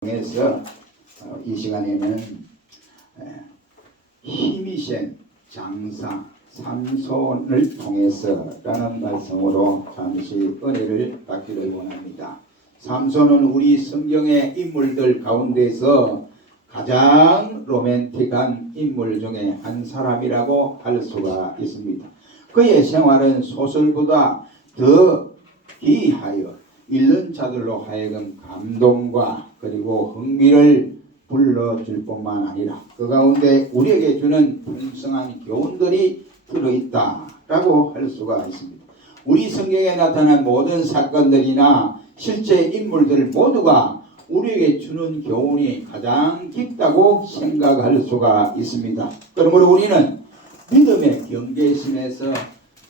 통해서 이 시간에는 힘이 센 장사 삼손을 통해서라는 말씀으로 잠시 은혜를 받기를 원합니다. 삼손은 우리 성경의 인물들 가운데서 가장 로맨틱한 인물 중에 한 사람이라고 할 수가 있습니다. 그의 생활은 소설보다 더 기이하여 읽는 자들로 하여금 감동과 그리고 흥미를 불러줄 뿐만 아니라 그 가운데 우리에게 주는 풍성한 교훈들이 들어있다라고 할 수가 있습니다. 우리 성경에 나타난 모든 사건들이나 실제 인물들 모두가 우리에게 주는 교훈이 가장 깊다고 생각할 수가 있습니다. 그러므로 우리는 믿음의 경계심에서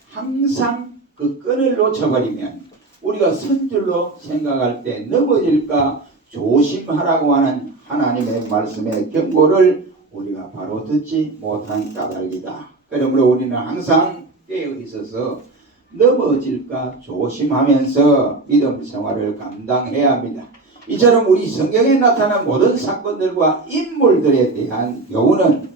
항상 그 끈을 놓쳐버리면 우리가 선줄로 생각할 때 넘어질까 조심하라고 하는 하나님의 말씀의 경고를 우리가 바로 듣지 못한 까닭이다. 그러므로 우리는 항상 깨어 있어서 넘어질까 조심하면서 믿음 생활을 감당해야 합니다. 이처럼 우리 성경에 나타난 모든 사건들과 인물들에 대한 교훈은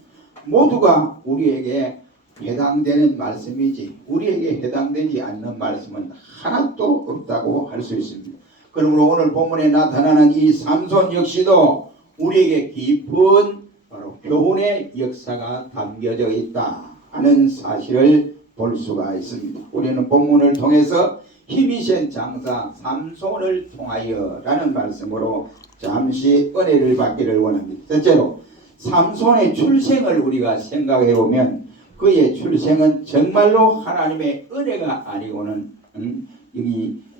모두가 우리에게 해당되는 말씀이지 우리에게 해당되지 않는 말씀은 하나도 없다고 할 수 있습니다. 그러므로 오늘 본문에 나타나는 이 삼손 역시도 우리에게 깊은 바로 교훈의 역사가 담겨져 있다 하는 사실을 볼 수가 있습니다. 우리는 본문을 통해서 힘이 센 장사 삼손을 통하여 라는 말씀으로 잠시 은혜를 받기를 원합니다. 첫째로 삼손의 출생을 우리가 생각해 보면 그의 출생은 정말로 하나님의 은혜가 아니고는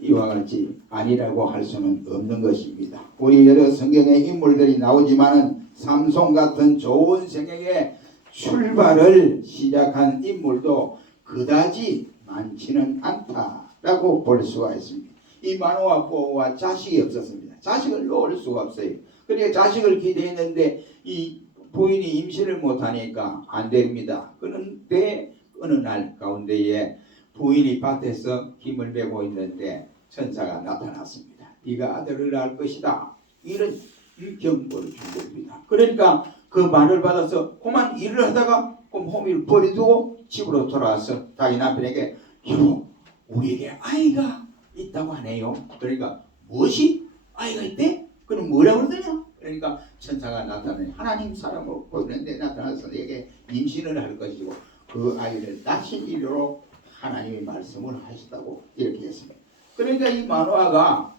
이와 같이 아니라고 할 수는 없는 것입니다. 우리 여러 성경의 인물들이 나오지만은 삼손 같은 좋은 생애의 출발을 시작한 인물도 그다지 많지는 않다라고 볼 수가 있습니다. 이 마노아 부부와 자식이 없었습니다. 자식을 놓을 수가 없어요. 그러니까 자식을 기대했는데 이 부인이 임신을 못하니까 안 됩니다. 그런데 어느 날 가운데에 부인이 밭에서 김을 메고 있는데 천사가 나타났습니다. 네가 아들을 낳을 것이다. 이런 경고를 준 겁니다. 그러니까 그 말을 받아서 그만 일을 하다가 호미를 버리두고 집으로 돌아와서 자기 남편에게 여보 우리에게 아이가 있다고 하네요. 그러니까 무엇이 아이가 있대? 그럼 뭐라고 그러더냐? 그러니까 천사가 나타나니 하나님 사람으로 보이는데 나타나서 내게 임신을 할 것이고 그 아이를 낳으신 이로 하나님의 말씀을 하셨다고 이렇게 했습니다. 그러니까 이 마노아가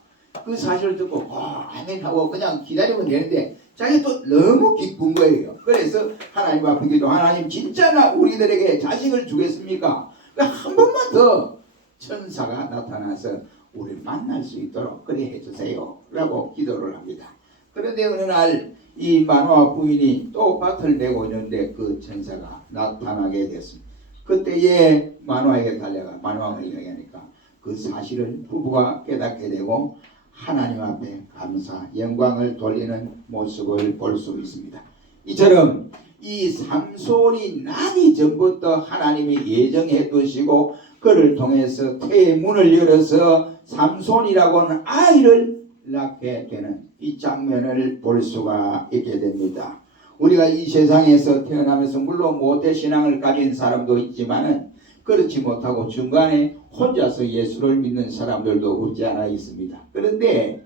그 사실을 듣고 아멘 하고 그냥 기다리면 되는데 자기 또 너무 기쁜 거예요. 그래서 하나님 앞에 기도 하나님 진짜 우리들에게 자식을 주겠습니까? 한 번만 더 천사가 나타나서 우리를 만날 수 있도록 그래 해주세요 라고 기도를 합니다. 그런데 어느 날 이 마노아 부인이 또 밭을 메고 있는데 그 천사가 나타나게 됐습니다. 그때에 마노아에게 달려가 마노아가 이야기하니까 그 사실을 부부가 깨닫게 되고 하나님 앞에 감사 영광을 돌리는 모습을 볼 수 있습니다. 이처럼 이 삼손이 나기 전부터 하나님이 예정해 두시고 그를 통해서 태의 문을 열어서 삼손이라고 하는 아이를 낳게 되는 이 장면을 볼 수가 있게 됩니다. 우리가 이 세상에서 태어나면서 물론 모태신앙을 가진 사람도 있지만은 그렇지 못하고 중간에 혼자서 예수를 믿는 사람들도 없지 않아 있습니다. 그런데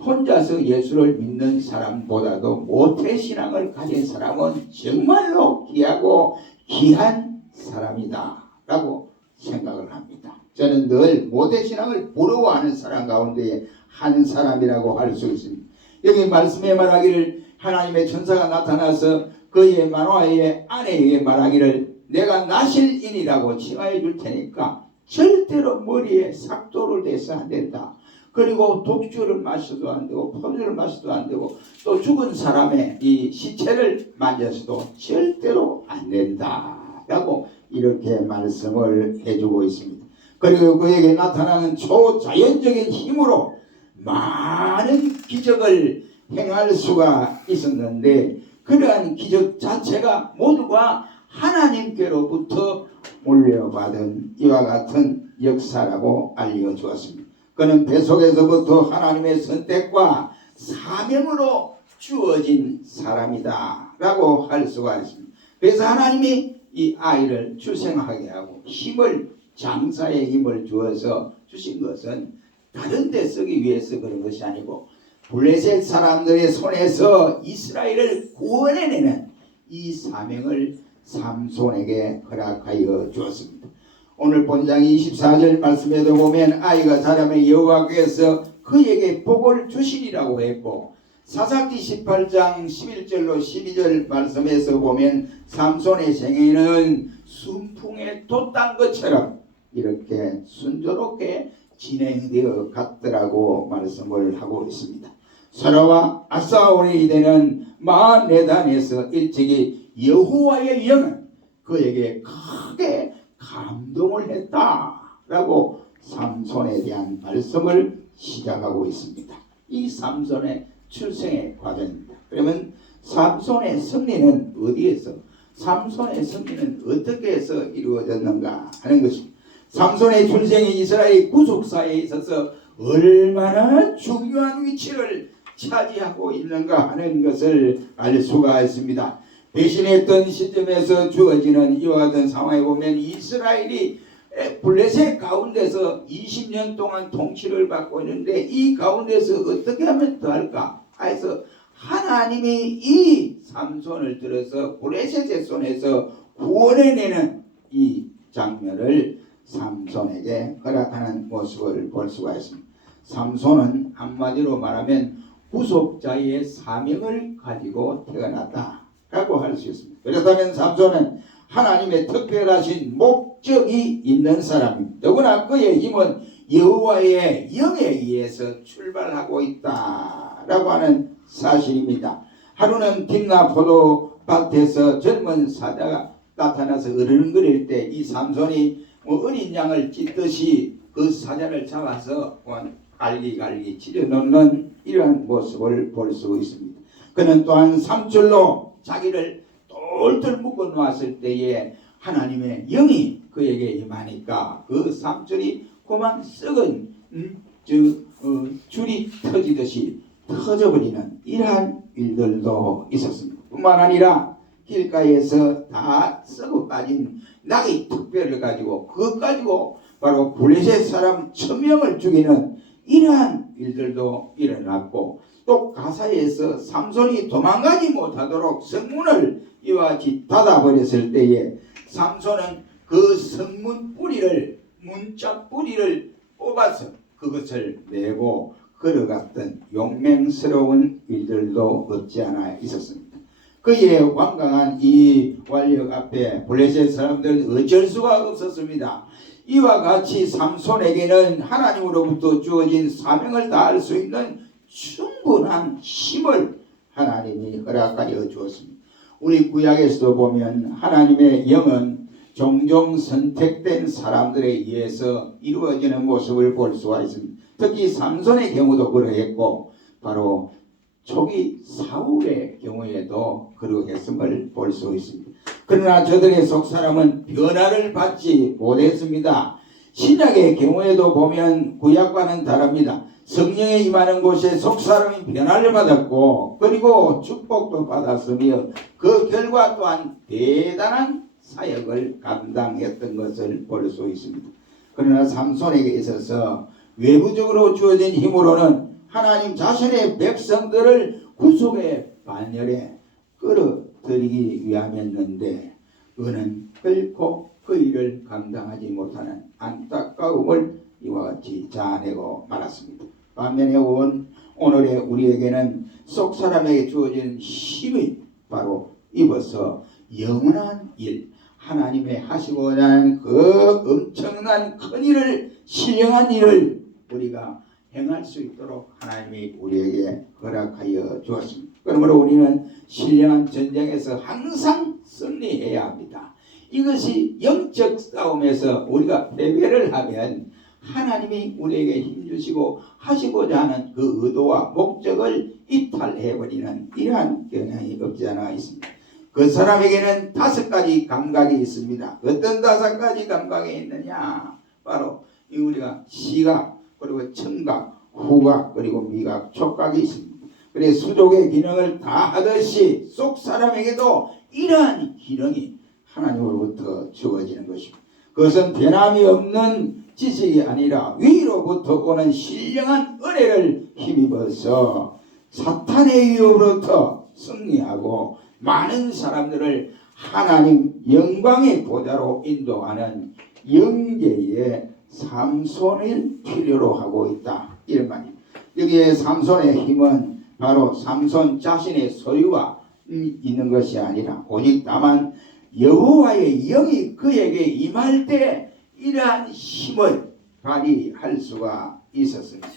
혼자서 예수를 믿는 사람보다도 모태신앙을 가진 사람은 정말로 귀하고 귀한 사람이다 라고 생각을 합니다. 저는 늘 모태신앙을 부러워하는 사람 가운데 한 사람이라고 할 수 있습니다. 여기 말씀에 말하기를 하나님의 천사가 나타나서 그의 마노아의 아내에게 말하기를 내가 나실인이라고 칭하여 줄 테니까 절대로 머리에 삭도를 대서 안 된다. 그리고 독주를 마셔도 안 되고 포도주를 마셔도 안 되고 또 죽은 사람의 이 시체를 만져서도 절대로 안 된다 라고 이렇게 말씀을 해주고 있습니다. 그리고 그에게 나타나는 초자연적인 힘으로 많은 기적을 행할 수가 있었는데 그러한 기적 자체가 모두가 하나님께로부터 물려받은 이와 같은 역사라고 알려주었습니다. 그는 뱃속에서부터 하나님의 선택과 사명으로 주어진 사람이다 라고 할 수가 있습니다. 그래서 하나님이 이 아이를 출생하게 하고 장사의 힘을 주어서 주신 것은 다른 데 쓰기 위해서 그런 것이 아니고 블레셋 사람들의 손에서 이스라엘을 구원해내는 이 사명을 삼손에게 허락하여 주었습니다. 오늘 본장 24절 말씀에도 보면 아이가 자라면 여호와께서 그에게 복을 주시리라고 했고, 사사기 18장 11절로 12절 말씀에서 보면 삼손의 생애는 순풍에 돛단 것처럼 이렇게 순조롭게 진행되어 갔더라고 말씀을 하고 있습니다. 사라와 아사원이 되는 마네단에서 일찍이 여호와의 영은 그에게 크게 감동을 했다라고 삼손에 대한 말씀을 시작하고 있습니다. 이 삼손의 출생의 과정입니다. 그러면 삼손의 승리는 어디에서, 삼손의 승리는 어떻게 해서 이루어졌는가 하는 것입니다. 삼손의 출생이 이스라엘 구속사에 있어서 얼마나 중요한 위치를 차지하고 있는가 하는 것을 알 수가 있습니다. 배신했던 시점에서 주어지는 이와 같은 상황에 보면 이스라엘이 블레셋 가운데서 20년 동안 통치를 받고 있는데 이 가운데서 어떻게 하면 더할까 해서 하나님이 이 삼손을 들어서 블레셋의 손에서 구원해내는 이 장면을 삼손에게 허락하는 모습을 볼 수가 있습니다. 삼손은 한마디로 말하면 구속자의 사명을 가지고 태어났다라고 할 수 있습니다. 그렇다면 삼손은 하나님의 특별하신 목적이 있는 사람입니다. 더구나 그의 힘은 여호와의 영에 의해서 출발하고 있다라고 하는 사실입니다. 하루는 딥나 포도밭에서 젊은 사자가 나타나서 으르렁거릴 때 이 삼손이 어린 양을 찢듯이 그 사자를 잡아서 갈기갈기 찢어놓는 이러한 모습을 볼 수 있습니다. 그는 또한 삼줄로 자기를 똘똘 묶어 놓았을 때에 하나님의 영이 그에게 임하니까 그 삼줄이 그만 썩은 줄이 터지듯이 터져버리는 이러한 일들도 있었습니다. 뿐만 아니라 길가에서 다 썩어 빠진 낙의 특별을 가지고 그것 가지고 바로 블레셋 사람 1000명을 죽이는 이러한 일들도 일어났고, 또 가사에서 삼손이 도망가지 못하도록 성문을 이와 같이 닫아버렸을 때에 삼손은 그 성문 뿌리를, 문짝 뿌리를 뽑아서 그것을 메고 걸어갔던 용맹스러운 일들도 없지 않아 있었습니다. 그의 완강한 이 완력 앞에 블레셋 사람들은 어쩔 수가 없었습니다. 이와 같이 삼손에게는 하나님으로부터 주어진 사명을 다할 수 있는 충분한 힘을 하나님이 허락하여 주었습니다. 우리 구약에서도 보면 하나님의 영은 종종 선택된 사람들에 의해서 이루어지는 모습을 볼 수가 있습니다. 특히 삼손의 경우도 그러했고 바로 초기 사울의 경우에도 그러했음을 볼 수 있습니다. 그러나 저들의 속사람은 변화를 받지 못했습니다. 신약의 경우에도 보면 구약과는 다릅니다. 성령에 임하는 곳에 속사람이 변화를 받았고 그리고 축복도 받았으며 그 결과 또한 대단한 사역을 감당했던 것을 볼 수 있습니다. 그러나 삼손에게 있어서 외부적으로 주어진 힘으로는 하나님 자신의 백성들을 구속의 반열에 끌어들이기 위함이었는데 그는 결코 그 일을 감당하지 못하는 안타까움을 이와 같이 자아내고 말았습니다. 반면에 오늘의 우리에게는 속사람에게 주어진 힘이 바로 입어서 영원한 일, 하나님의 하시고자 하는 그 엄청난 큰 일을, 신령한 일을 우리가 행할 수 있도록 하나님이 우리에게 허락하여 주었습니다. 그러므로 우리는 신령한 전쟁에서 항상 승리해야 합니다. 이것이 영적 싸움에서 우리가 패배를 하면 하나님이 우리에게 힘주시고 하시고자 하는 그 의도와 목적을 이탈해버리는 이러한 경향이 없지 않아 있습니다. 그 사람에게는 5가지 감각이 있습니다. 어떤 5가지 감각이 있느냐? 바로 우리가 시각, 그리고 청각, 후각, 그리고 미각, 촉각이 있습니다. 그래 수족의 기능을 다 하듯이 속 사람에게도 이러한 기능이 하나님으로부터 주어지는 것입니다. 그것은 변함이 없는 지식이 아니라 위로부터 오는 신령한 은혜를 힘입어서 사탄의 위협으로부터 승리하고 많은 사람들을 하나님 영광의 보좌로 인도하는 영계의 삼손을 필요로 하고 있다, 이런 말입니다. 여기에 삼손의 힘은 바로 삼손 자신의 소유가 있는 것이 아니라 오직 다만 여호와의 영이 그에게 임할 때 이러한 힘을 발휘할 수가 있었습니다.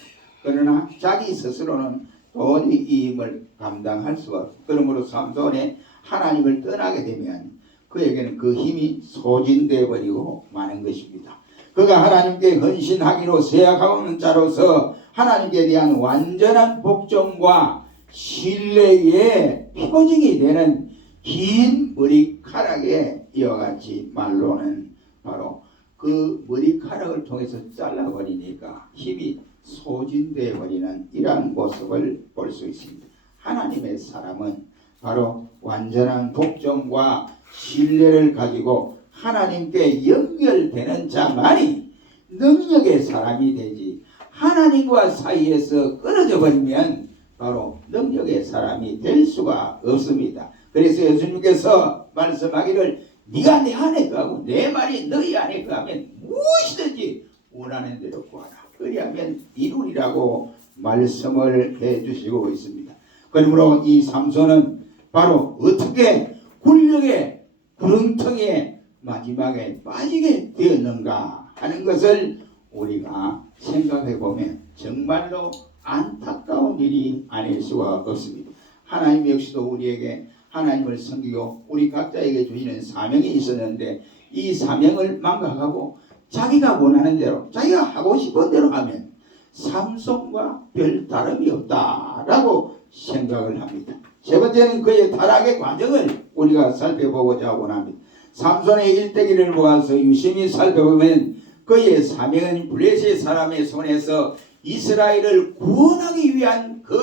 그러나 자기 스스로는 도저히 이 힘을 감당할 수가 없습니다. 그러므로 삼손이 하나님을 떠나게 되면 그에게는 그 힘이 소진되어 버리고 마는 것입니다. 그가 하나님께 헌신하기로 세약하는 자로서 하나님께 대한 완전한 복종과 신뢰의 표징이 되는 긴 머리카락에 이와 같이 말로는 바로 그 머리카락을 통해서 잘라버리니까 힘이 소진되어 버리는 이러한 모습을 볼 수 있습니다. 하나님의 사람은 바로 완전한 복종과 신뢰를 가지고 하나님께 연결되는 자만이 능력의 사람이 되지, 하나님과 사이에서 끊어져 버리면 바로 능력의 사람이 될 수가 없습니다. 그래서 예수님께서 말씀하기를 네가 내 안에 거하고 내 말이 너희 안에 거하면 무엇이든지 원하는 대로 구하라, 그리하면 이루리라고 말씀을 해주시고 있습니다. 그러므로 이 삼손은 바로 어떻게 굴욕의 구렁텅이에 마지막에 빠지게 되었는가 하는 것을 우리가 생각해 보면 정말로 안타까운 일이 아닐 수가 없습니다. 하나님 역시도 우리에게 하나님을 섬기고 우리 각자에게 주시는 사명이 있었는데 이 사명을 망각하고 자기가 원하는 대로 자기가 하고 싶은 대로 하면 삼손과 별 다름이 없다라고 생각을 합니다. 세 번째는 그의 타락의 과정을 우리가 살펴보고자 원합니다. 삼손의 일대기를 모아서 유심히 살펴보면 그의 사명은 블레셋 사람의 손에서 이스라엘을 구원하기 위한 그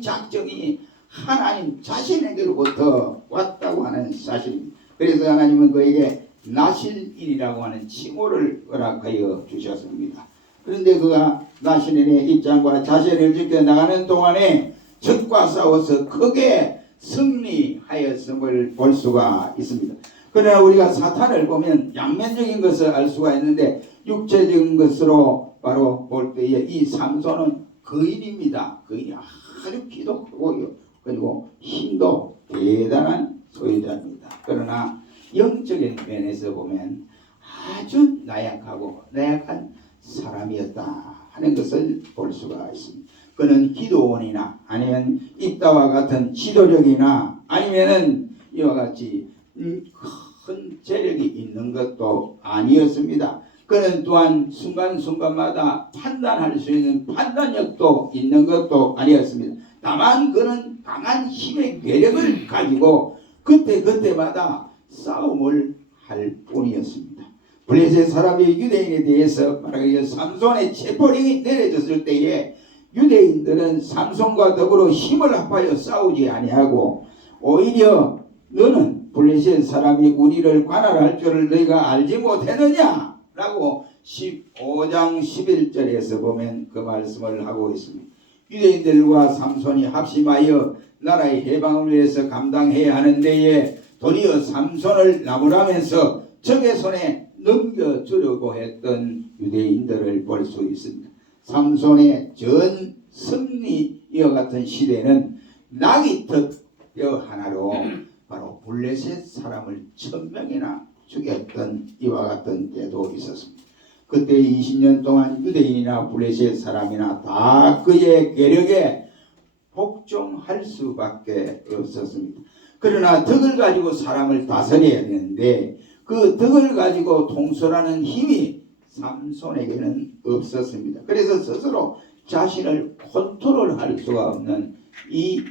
작정이 하나님 자신에게로부터 왔다고 하는 사실입니다. 그래서 하나님은 그에게 나실인이라고 하는 칭호를 허락하여 주셨습니다. 그런데 그가 나실인의 입장과 자세를 지켜나가는 동안에 적과 싸워서 크게 승리하였음을 볼 수가 있습니다. 그러나 우리가 사탄을 보면 양면적인 것을 알 수가 있는데 육체적인 것으로 바로 볼 때에 이 삼손은 거인입니다. 거인이 아주 기독하고요, 그리고 힘도 대단한 소유자입니다. 그러나 영적인 면에서 보면 아주 나약한 사람이었다 하는 것을 볼 수가 있습니다. 그는 기도원이나 아니면 입다와 같은 지도력이나 아니면은 이와 같이 큰 재력이 있는 것도 아니었습니다. 그는 또한 순간순간마다 판단할 수 있는 판단력도 있는 것도 아니었습니다. 다만 그는 강한 힘의 괴력을 가지고 그때마다 싸움을 할 뿐이었습니다. 블레셋 사람의 유대인에 대해서 말하기에 삼손의 체포령이 내려졌을 때에 유대인들은 삼손과 더불어 힘을 합하여 싸우지 아니하고 오히려 너는 블레셋 사람이 우리를 관할할 줄을 너희가 알지 못했느냐 라고 15장 11절에서 보면 그 말씀을 하고 있습니다. 유대인들과 삼손이 합심하여 나라의 해방을 위해서 감당해야 하는 데에 도리어 삼손을 나무라면서 적의 손에 넘겨주려고 했던 유대인들을 볼 수 있습니다. 삼손의 전 승리 이와 같은 시대는 나귀특 하나로 바로 블레셋 사람을 1000명이나 죽였던 이와 같은 때도 있었습니다. 그때 20년 동안 유대인이나 블레셋 사람이나 다 그의 괴력에 복종할 수밖에 없었습니다. 그러나 덕을 가지고 사람을 다스려야 되는데 그 덕을 가지고 통솔하는 힘이 삼손에게는 없었습니다. 그래서 스스로 자신을 컨트롤할 수가 없는 이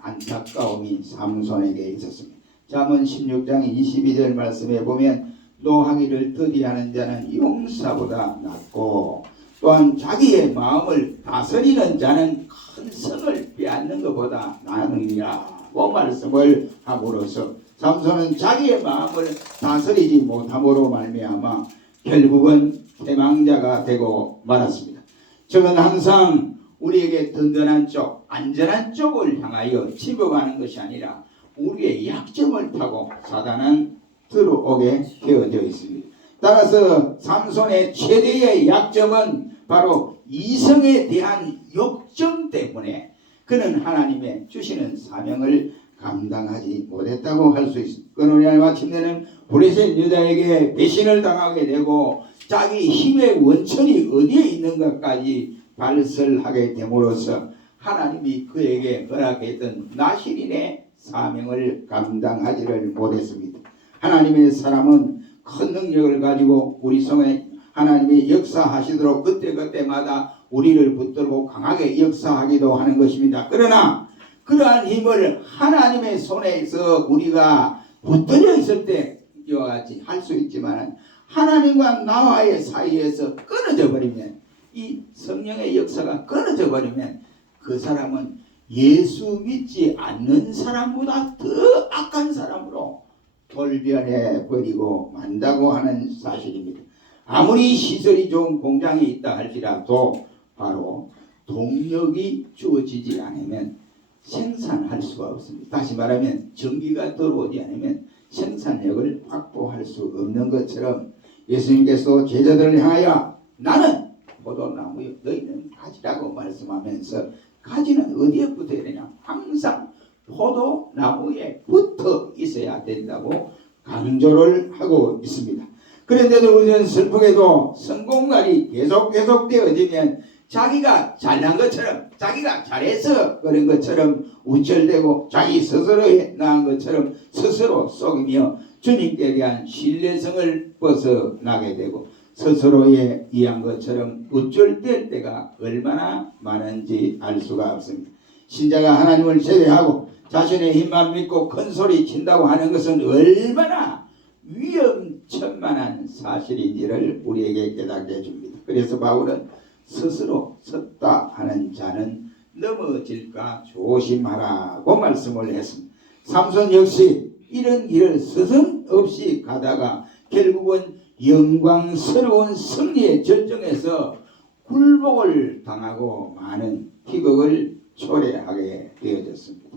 안타까움이 삼손에게 있었습니다. 잠언 16장 22절 말씀에 보면 노하기를 더디하는 자는 용사보다 낫고 또한 자기의 마음을 다스리는 자는 큰 성을 빼앗는 것보다 나으니라고 말씀을 함으로써 삼손은 자기의 마음을 다스리지 못함으로 말미암아 결국은 패망자가 되고 말았습니다. 저는 항상 우리에게 든든한 쪽, 안전한 쪽을 향하여 집어가는 것이 아니라 우리의 약점을 타고 사단은 들어오게 되어져 있습니다. 따라서 삼손의 최대의 약점은 바로 이성에 대한 욕정 때문에 그는 하나님의 주시는 사명을 감당하지 못했다고 할 수 있습니다. 그러나 마침내는 블레셋 여자에게 배신을 당하게 되고 자기 힘의 원천이 어디에 있는 것까지 발설하게 됨으로써 하나님이 그에게 허락했던 나실인의 사명을 감당하지를 못했습니다. 하나님의 사람은 큰 능력을 가지고 우리 성에 하나님이 역사하시도록 그때그때마다 우리를 붙들고 강하게 역사하기도 하는 것입니다. 그러나 그러한 힘을 하나님의 손에서 우리가 붙들려 있을 때 이와 같이 할 수 있지만 하나님과 나와의 사이에서 끊어져 버리면, 이 성령의 역사가 끊어져 버리면 그 사람은 예수 믿지 않는 사람보다 더 악한 사람으로 돌변해 버리고 만다고 하는 사실입니다. 아무리 시설이 좋은 공장이 있다 할지라도 바로 동력이 주어지지 않으면 생산할 수가 없습니다. 다시 말하면 전기가 들어오지 않으면 생산력을 확보할 수 없는 것처럼 예수님께서 제자들을 향하여 나는 포도나무요 너희는 가지라고 말씀하면서 가지는 어디에 붙어야 되냐? 항상 포도나무에 붙어 있어야 된다고 강조를 하고 있습니다. 그런데도 우리는 슬프게도 성공날이 계속 되어지면 자기가 잘난 것처럼, 자기가 잘해서 그런 것처럼 우쭐대고 자기 스스로에 나은 것처럼 스스로 속이며 주님께 대한 신뢰성을 벗어나게 되고 스스로에 의한 것처럼 우쭐댈 때가 얼마나 많은지 알 수가 없습니다. 신자가 하나님을 제외하고 자신의 힘만 믿고 큰 소리 친다고 하는 것은 얼마나 위험천만한 사실인지를 우리에게 깨닫게 해줍니다. 그래서 바울은 스스로 섰다 하는 자는 넘어질까 조심하라고 말씀을 했습니다. 삼손 역시 이런 길을 서슴없이 가다가 결국은 영광스러운 승리의 절정에서 굴복을 당하고 많은 희극을 초래하게 되어졌습니다.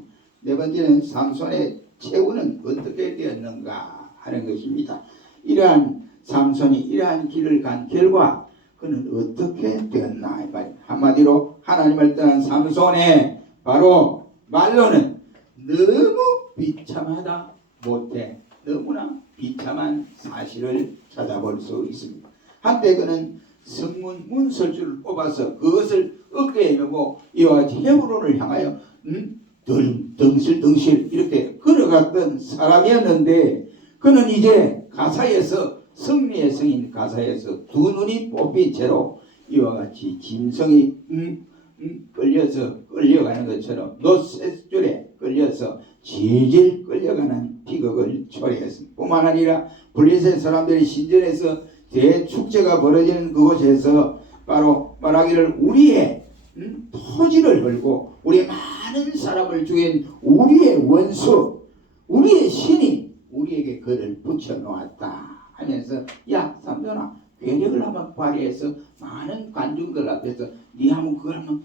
네 번째는 삼손의 최후는 어떻게 되었는가 하는 것입니다. 이러한 삼손이 이러한 길을 간 결과 그는 어떻게 되었나? 한마디로 하나님을 떠난 삼손의 바로 말로는 너무 비참하다 못해 너무나 비참한 사실을 찾아볼 수 있습니다. 한때 그는 성문 문설주를 뽑아서 그것을 어깨에 메고 이와 같이 헤브론을 향하여 덩실덩실 이렇게 걸어갔던 사람이었는데 그는 이제 가사에서 승리의 성인 가사에서 두 눈이 뽑힌 채로 이와 같이 짐승이 끌려서 끌려가는 것처럼 노쇠줄에 끌려서 질질 끌려가는 비극을 초래했습니다. 뿐만 아니라 블레셋 사람들이 신전에서 대축제가 벌어지는 그곳에서 바로 말하기를 우리의 토지를 걸고 우리의 많은 사람을 죽인 우리의 원수 우리의 신이 우리에게 그를 붙여놓았다 하면서 야 삼손아 괴력을 한번 발휘해서 많은 관중들 앞에서 네 한번 그걸 한번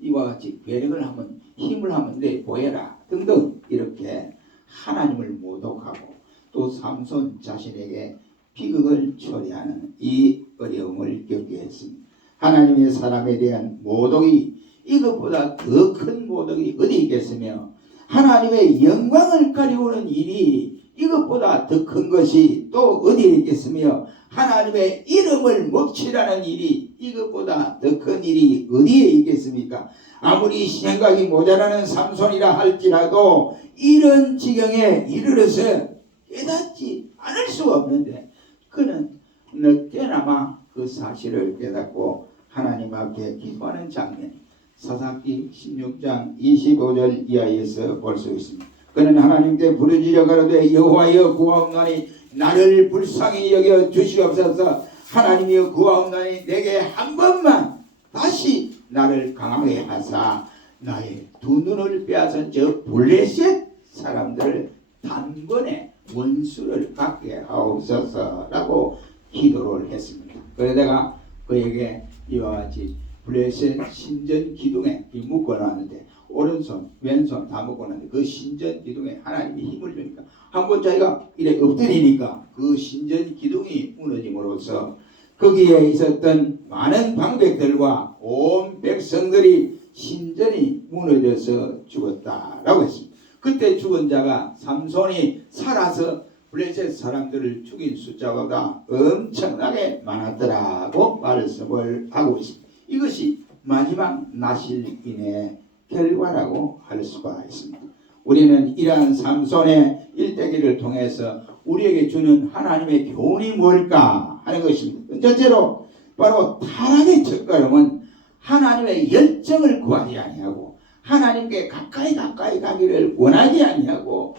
이와 같이 괴력을 한번 힘을 한번 내 보여라 등등 이렇게 하나님을 모독하고 또 삼손 자신에게 비극을 초래하는 이 어려움을 겪게 했습니다. 하나님의 사람에 대한 모독이 이것보다 더 큰 모독이 어디 있겠으며 하나님의 영광을 가리우는 일이 이것보다 더 큰 것이 또 어디에 있겠으며 하나님의 이름을 먹칠하는 일이 이것보다 더 큰 일이 어디에 있겠습니까? 아무리 생각이 모자라는 삼손이라 할지라도 이런 지경에 이르러서 깨닫지 않을 수가 없는데 그는 늦게나마 그 사실을 깨닫고 하나님 앞에 기도하는 장면 사사기 16장 25절 이하에서 볼 수 있습니다. 그는 하나님께 부르짖어 가로되 여호와여 구하옵나니 나를 불쌍히 여겨 주시옵소서. 하나님이여 구하옵나니 내게 한 번만 다시 나를 강하게 하사 나의 두 눈을 빼앗은 저 블레셋 사람들을 단번에 원수를 갖게 하옵소서라고 기도를 했습니다. 그래서 내가 그에게 이와 같이 블레셋 신전 기둥에 묶어놨는데 오른손 왼손 다 묶어놨는데 그 신전 기둥에 하나님이 힘을 주니까 한번 자기가 이렇게 엎드리니까 그 신전 기둥이 무너짐으로써 거기에 있었던 많은 방백들과 온 백성들이 신전이 무너져서 죽었다라고 했습니다. 그때 죽은 자가 삼손이 살아서 블레셋 사람들을 죽인 숫자보다 엄청나게 많았더라고 말씀을 하고 있습니다. 이것이 마지막 나실인의 결과라고 할 수가 있습니다. 우리는 이러한 삼손의 일대기를 통해서 우리에게 주는 하나님의 교훈이 뭘까 하는 것입니다. 첫째로 바로 타락의 첫걸음은 하나님의 열정을 구하지 아니하고 하나님께 가까이 가기를 원하지 아니하고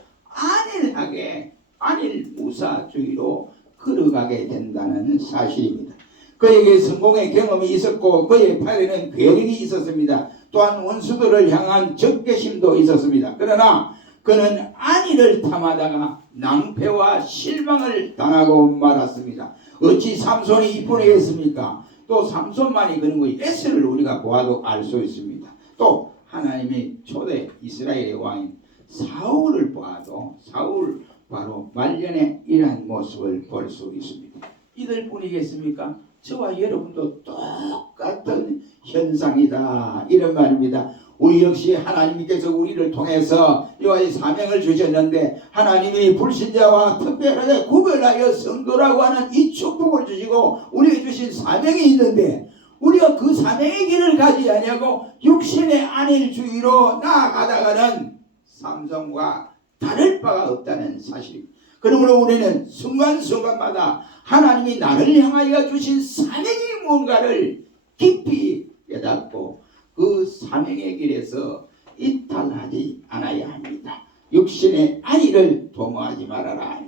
안일무사주의로 걸어가게 된다는 사실입니다. 그에게 성공의 경험이 있었고 그의 팔에는 괴력이 있었습니다. 또한 원수들을 향한 적개심도 있었습니다. 그러나 그는 안위를 탐하다가 낭패와 실망을 당하고 말았습니다. 어찌 삼손이 이뿐이겠습니까? 또 삼손만이 그런 거예요. 에스를 우리가 보아도 알 수 있습니다. 또 하나님의 초대 이스라엘의 왕인 사울을 보아도 사울 바로 말년에 이러한 모습을 볼 수 있습니다. 이들뿐이겠습니까? 저와 여러분도 똑같은 현상이다 이런 말입니다. 우리 역시 하나님께서 우리를 통해서 이와 사명을 주셨는데 하나님이 불신자와 특별하게 구별하여 성도라고 하는 이 축복을 주시고 우리에게 주신 사명이 있는데 우리가 그 사명의 길을 가지 아니하고 육신의 안일주의로 나아가다가는 삼손과 다를 바가 없다는 사실입니다. 그러므로 우리는 순간순간마다 하나님이 나를 향하여 주신 사명이 뭔가를 깊이 깨닫고 그 사명의 길에서 이탈하지 않아야 합니다. 육신의 안위를 도모하지 말아라.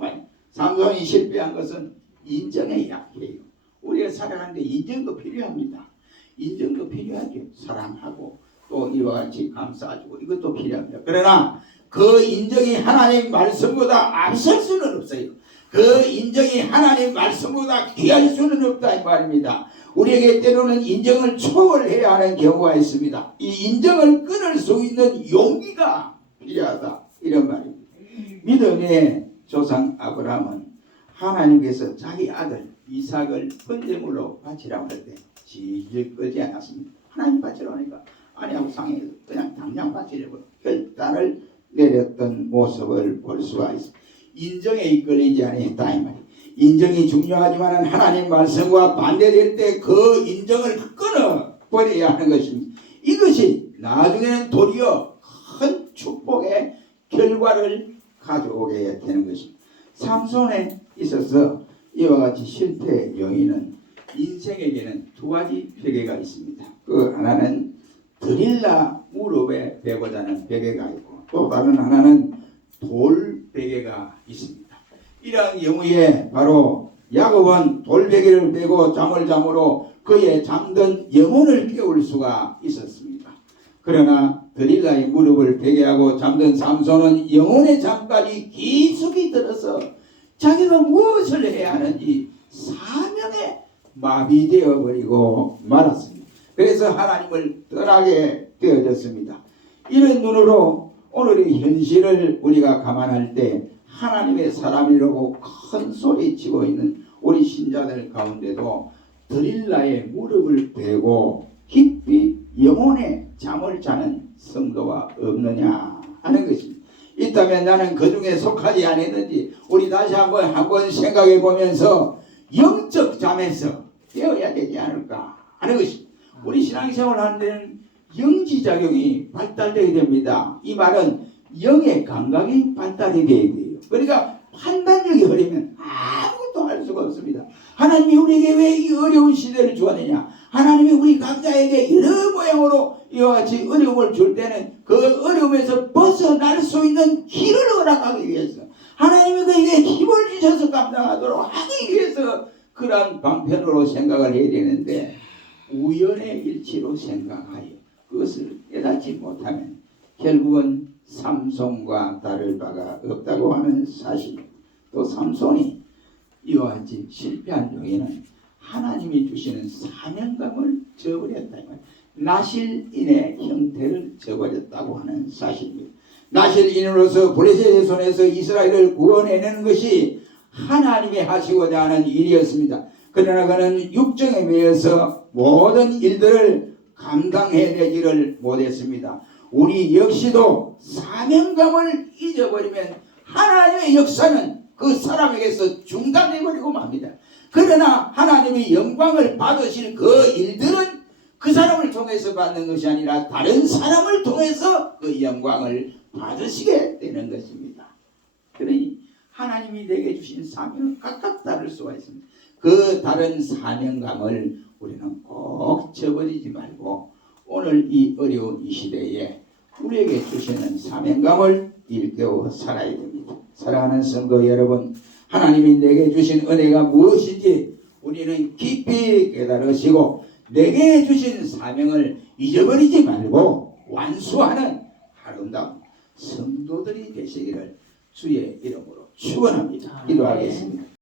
삼손이 실패한 것은 인정에 약해요. 우리가 살아가는데 인정도 필요합니다. 인정도 필요하죠. 사랑하고 또 이와 같이 감싸주고 이것도 필요합니다. 그러나 그 인정이 하나님 말씀보다 앞설 수는 없어요. 그 인정이 하나님 말씀보다 귀할 수는 없다 이 말입니다. 우리에게 때로는 인정을 초월해야 하는 경우가 있습니다. 이 인정을 끊을 수 있는 용기가 필요하다 이런 말입니다. 믿음의 조상 아브라함은 하나님께서 자기 아들 이삭을 번제물로 바치라고 할 때 질질 끌지 않았습니다. 하나님 바치라고 하니까 아니하고 상해서 그냥 당장 바치려고 결단을 내렸던 모습을 볼 수가 있습니다. 인정에 이끌리지 않았다 이 말이에요. 인정이 중요하지만 하나님 말씀과 반대될 때 그 인정을 끊어버려야 하는 것입니다. 이것이 나중에는 도리어 큰 축복의 결과를 가져오게 되는 것입니다. 삼손에 있어서 이와 같이 실패의 요인은 인생에게는 두 가지 베개가 있습니다. 그 하나는 드릴라 무릎에 베고자 하는 베개가 있고 또 다른 하나는 돌 베개가 있습니다. 이러한 경우에 바로 야곱은 돌 베개를 베고 잠을 잠으로 그의 잠든 영혼을 깨울 수가 있었습니다. 그러나 드릴라의 무릎을 베개하고 잠든 삼손은 영혼의 잠까지 깊숙이 들어서 자기가 무엇을 해야 하는지 사명에 마비되어 버리고 말았습니다. 그래서 하나님을 떠나게 되어졌습니다. 이런 눈으로 오늘의 현실을 우리가 감안할 때 하나님의 사람이라고 큰 소리치고 있는 우리 신자들 가운데도 드릴라의 무릎을 베고 깊이 영혼의 잠을 자는 성도가 없느냐 하는 것입니다. 있다면 나는 그 중에 속하지 않았는지 우리 다시 한번 생각해 보면서 영적 잠에서 깨어야 되지 않을까 하는 것입니다. 우리 신앙생활 하는 데는 영지작용이 발달되게 됩니다. 이 말은 영의 감각이 발달이 되어야 돼요. 그러니까 판단력이 흐리면 아무것도 할 수가 없습니다. 하나님이 우리에게 왜 이 어려운 시대를 주었느냐, 하나님이 우리 각자에게 여러 모양으로 이와 같이 어려움을 줄 때는 그 어려움에서 벗어날 수 있는 길을 허락하기 위해서, 하나님이 그에게 힘을 주셔서 감당하도록 하기 위해서 그러한 방편으로 생각을 해야 되는데 우연의 일치로 생각하여 그것을 깨닫지 못하면 결국은 삼손과 다를 바가 없다고 하는 사실. 또 삼손이 이와 같이 실패한 요인은 하나님이 주시는 사명감을 저버렸다. 나실인의 형태를 저버렸다고 하는 사실입니다. 나실인으로서 블레셋의 손에서 이스라엘을 구원해내는 것이 하나님이 하시고자 하는 일이었습니다. 그러나 그는 육정에 매여서 모든 일들을 감당해내지를 못했습니다. 우리 역시도 사명감을 잊어버리면 하나님의 역사는 그 사람에게서 중단해버리고 맙니다. 그러나 하나님이 영광을 받으실 그 일들은 그 사람을 통해서 받는 것이 아니라 다른 사람을 통해서 그 영광을 받으시게 되는 것입니다. 그러니 하나님이 내게 주신 사명은 각각 다를 수가 있습니다. 그 다른 사명감을 우리는 꼭 저버리지 말고 오늘 이 어려운 이 시대에 우리에게 주시는 사명감을 일깨워 살아야 됩니다. 사랑하는 성도 여러분, 하나님이 내게 주신 은혜가 무엇인지 우리는 깊이 깨달으시고 내게 주신 사명을 잊어버리지 말고 완수하는 아름다운 성도들이 되시기를 주의 이름으로 축원합니다. 기도하겠습니다.